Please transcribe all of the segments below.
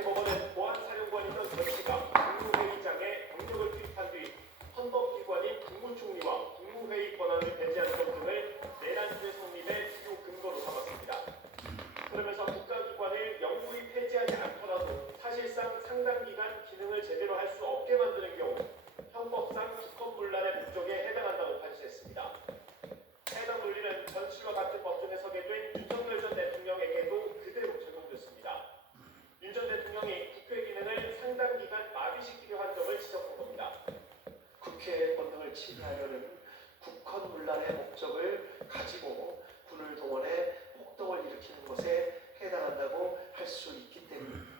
대법원은 보안사령관이던 전 씨가 국무회의장에 병력을 투입한 뒤 헌법기관인 국무총리와 국무회의 권한을 배제한 것 등을 내란죄 성립의 주요 근거로 삼았습니다. 그러면서 국가기관을 영구히 폐지하지 않더라도 사실상 상당 기간 기능을 제대로 할 수 없게 만드는 경우 형법상 국헌문란의 목적에 해당한다고 판시했습니다. 해당 논리는 전 씨와 같은 법정에 서게 된 윤석열 전 대통령에게도 그대로 적용됐습니다. 윤 전 대통령이 국회 기능을 상당 기간 마비시키려 한 점을 지적한 겁니다. 국회의 권능을 침해하려는 국헌문란의 목적을 가지고 군을 동원해 폭동을 일으키는 것에 해당한다고 할 수 있기 때문입니다.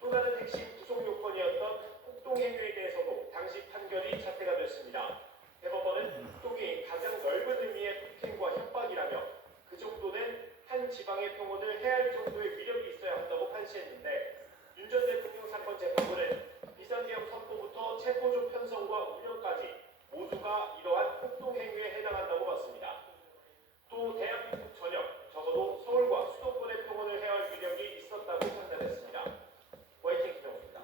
또 다른 핵심 구속 요건이었던 폭동 행위에 대해서도 당시 판결이 잣대가 됐습니다. 대법원은 폭동이 가장 넓은 의미의 폭행과 협박이라며 그 정도는 한 지방의 평온을 해할 정도의 위력이 있어야 한다고 판시했는데 윤 전 대통령 사건 재판부는 비상계엄 선포부터 체포조 편성과 운영까지 모두가 이러한 폭동 행위에 해당한다고 봤습니다. 또 대한민국 전역, 적어도 서울과 수도권의 평온을 해할 위력이 있었다고 판단했습니다. YTN 김정수입니다.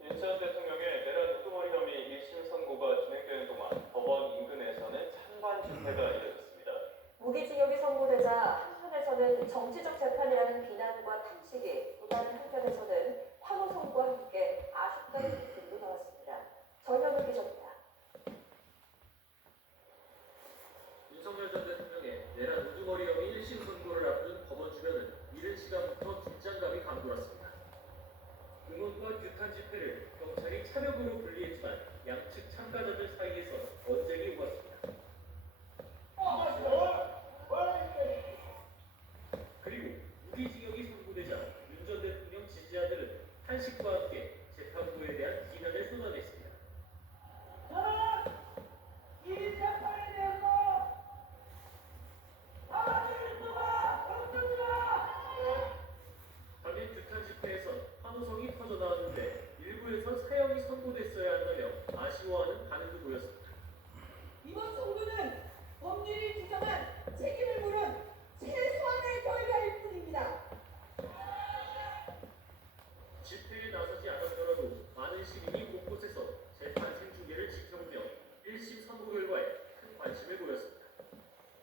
윤 전 대통령의 내란 우두머리 혐의 1심 선고가 진행되는 동안 법원 인근에서는 찬반 집회가 이어졌습니다. 무기징역이 선고되자 한편에서는 정치적 재판이라는 비난과 탄식이, 또 다른 한편에서는 환호성과 함께 아쉽다는 느낌도 나왔습니다. 전현우 기자입니다. 윤석열 전 대통령의 내란 우두머리 혐의 1심 선고를 앞둔 법원 주변은 이른 시간부터 긴장감이 감돌았습니다. 응원과 규탄 집회를 경찰이 차벽으로 분리했지만 양측 참가자들 사이에서 언쟁이 오갔습니다. 그리고 무기징역이 선고되자 윤 전 대통령 지지자들은 탄식과 함께 재판부에 대한 비난을 쏟아냈습니다. 반면 규탄 집회에선 환호성이 터져나왔는데 일부에선 사형이 선고됐어야 한다며 아쉬워하는 반응도 보였습니다. 이번 선고는 법률이 규정한 책임을 물은 최소한의 결과일 뿐입니다. 집회에 나서지 않았더라도 많은 시민이 곳곳에서 재판 생중계를 지켜보며 1심 선고 결과에 큰 관심을 보였습니다.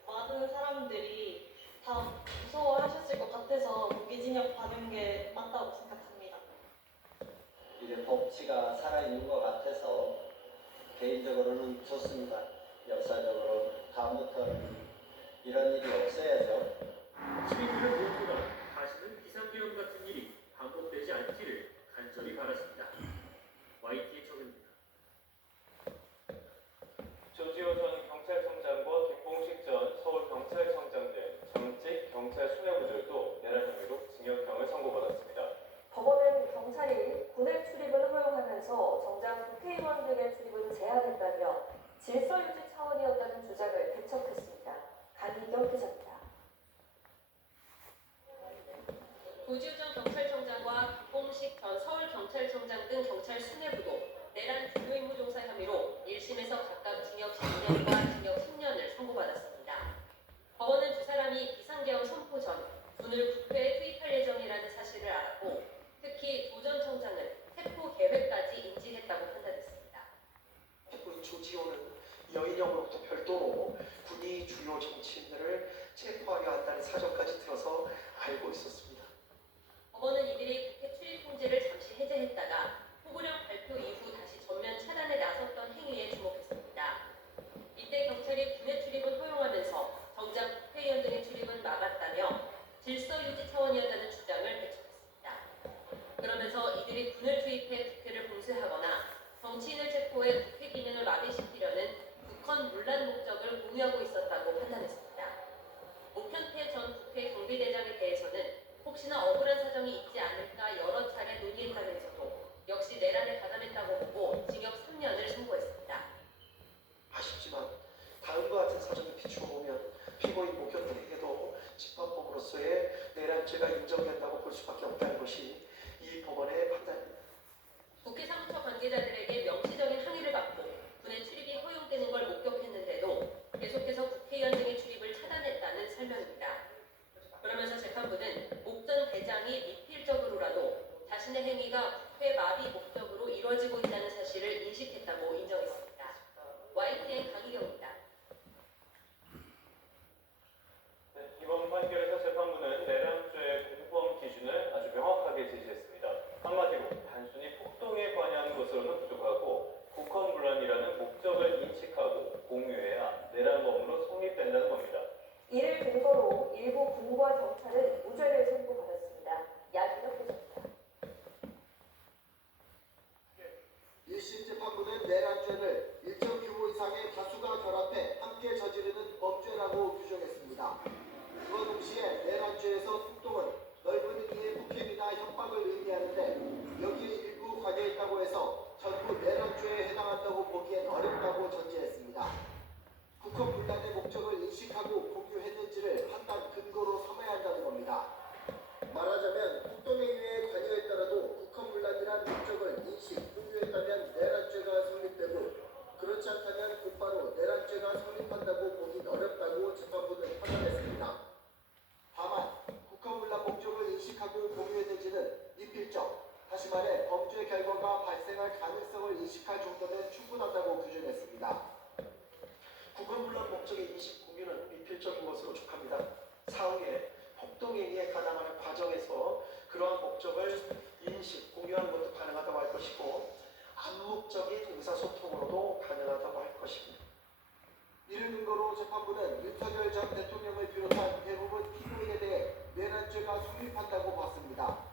많은 사람들이 다 무서워하셨을 것 같아서 무기징역 받은 게 맞다고 생각합니다. 이제 법치가 살아있는 것 같아서 개인적으로는 좋습니다. 역사적으로 다음부터는 이런 일이 없어야죠. 시민들은 무엇보다 다시는 비상계엄 같은 일이 반복되지 않기를 간절히 바랐습니다. YTN 정입니다. 조지호 전 경찰청장과 김봉식 전 서울경찰청장 등 전직 경찰 수뇌부들도 내란 혐의로 징역형을 선고받았습니다. 법원은 경찰이 군의 출입을 허용하면서 정작 국회의원 등의 출입은 제한했다며 질서 유지 차원이었다는 주장을 대척했습니다. 강희경 기자입니다. 조지호 전 경찰청장과 김봉식 전 서울경찰청장 등 경찰 수뇌부도 내란 주요 임무 종사 혐의로 1심에서 각각 징역 12년과 징역 10년을 선고받았습니다. 법원은 두 사람이 비상계엄 선포 전 군을 국회에 투입할 예정이라는 사실을 알았고 특히 조 전 청장은 체포 계획까지 인지했다고 판단했습니다. 체포인 조지호는 여인형으로부터 별도로 군이 주요 정치인들을 체포하려 한다는 사정까지 들어서 알고 있었습니다. 법원은 이들이 국회 출입 통제를 잠시 해제했다가 포고령 발표 이후 다시 전면 차단에 나섰던 행위에 주목했습니다. 이때 경찰이 군의 출입은 허용하면서 정작 국회의원 등의 출입은 막았다며 질서 유지 차원이었다는 주장을 대척했습니다. 그러면서 이들이 군을 투입해 국회를 봉쇄하거나 정치인을 체포해 국회 기능을 마비시키려는 국헌 문란 목적을 공유하고 있었다고 판단했습니다. 오편태 전 국회 경비대장에 대해서는 혹시나 억울한 사정이 있지 않을까 여러 차례 논의했다면서도 역시 내란에 가담했다고 보고 징역 3년을 선고했습니다. 아쉽지만 다음과 같은 사정을 비추어 보면 피고인 목현태에게도 집합범으로서의 내란죄가 인정된다고 볼 수밖에 없다는 것이 이 법원의 판단입니다. 국회 사무처 관계자들에게 명시적인 항의를 받고 군의 출입이 허용되는 걸 목격했는데도 계속해서 국회의원 등의 출입을 차단했다는 설명입니다. 그러면서 재판부는 목 전 규정했습니다. 그와 동시에 내란죄에서 폭동은 넓은 의미의 폭행이나 협박을 의미하는데 여기에 일부 관여했다고 해서 전부 내란죄에 해당한다고 보기엔 어렵다고 전제했습니다. 국헌 분란의 목적을 인식하고 공유했는지를 판단 근거로 삼아야 한다는 겁니다. 말하자면 폭동행위에 관여했더라도 국헌분란이란 목적을 인식, 공유했다면 내란죄가 성립되고 그렇지 않다면 곧바로 내란죄가 성립한다고 보긴 어렵다고 재판부는 판단했습니다. 다만 국헌분란 목적을 인식하고 공유했는지는 미필적, 다시 말해 범죄 결과가 발생할 가능성을 인식할 정도면 충분하다고 규정했습니다. 국헌분란 목적의 인식 공유는 미필적인 것으로 촉합니다. 사후에 폭동행위에 가담하는 과정에서 그러한 목적을 인식, 공유하는 것도 가능하다고 할 것이고 암묵적인 의사소통으로도 가능하다고 할 것입니다. 이를 근거로 재판부는 윤석열 전 대통령을 비롯한 대부분 피고인에 대해 내란죄가 성립한다고 봤습니다.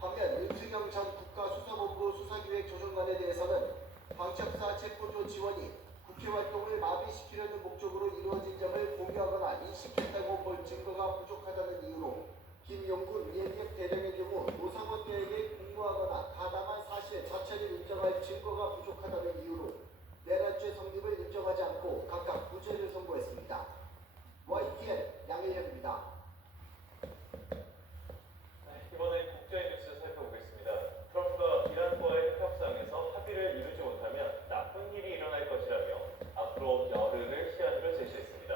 반면 윤수경 전 국가수사본부 수사기획조정관에 대해서는 방첩사 체포조 지원이 국회활동을 마비시키려는 목적으로 이루어진 점을 공유하거나 인식했다고 볼 증거가 부족하다는 이유로 김용군 위원장 대령의 경우 노상원 대에게 공모하거나 가담한 사실 자체를 인정할 증거가 부족하다는 이유로 내란죄 성립을 인정하지 않고 각각 무죄를 선고했습니다. YTN 양일현입니다. 이번엔 국제 뉴스 살펴보겠습니다. 트럼프가 이란과의 협상에서 합의를 이루지 못하면 나쁜 일이 일어날 것이라며 앞으로 열흘을 시한으로 제시했습니다.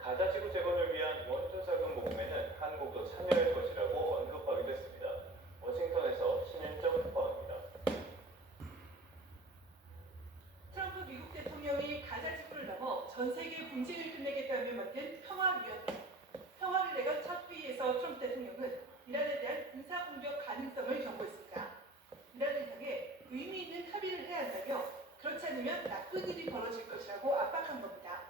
가자 지구 재건을 위한 원조 자금 모금에는 한국도 참여할 것이라고 언급하기도 했습니다. 워싱턴에서 신현정 특파원입니다. 트럼프 미국 대통령이 가자 지구를 넘어 전 세계 분쟁을 끝내겠다며 만든 평화를 내건 첫 회의에서 트럼프 대통령은 이란에 대한 군사 공격 가능성을 경고했습니다. 이란을 향해 의미 있는 합의를 해야 한다며 그렇지 않으면 나쁜 일이 벌어질 것이라고 압박한 겁니다.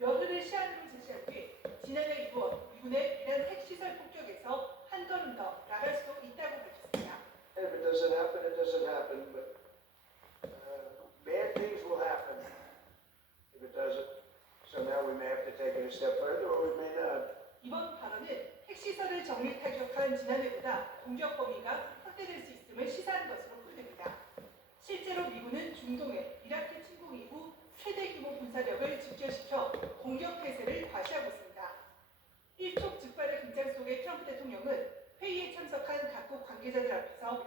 열흘을 시한으로 제시한 뒤 지난해 2월 미군의 이란 핵시설 폭격에서 한 걸음 더 나갈 수도 있다고 밝혔습니다. If it doesn't happen, it doesn't happen. But bad things will happen. If it doesn't, so now we may have to take it a step further, or we may not. 이번 발언은 핵시설을 정밀 타격한 지난해보다 공격 범위가 확대될 수 있음을 시사한 것으로 풀이됩니다. 실제로 미군은 중동의 이라크 침공 이후 최대 규모 군사력을 집결시켜 공격 태세를 과시하고 있습니다. 일촉즉발의 긴장 속에 트럼프 대통령은 회의에 참석한 각국 관계자들 앞에서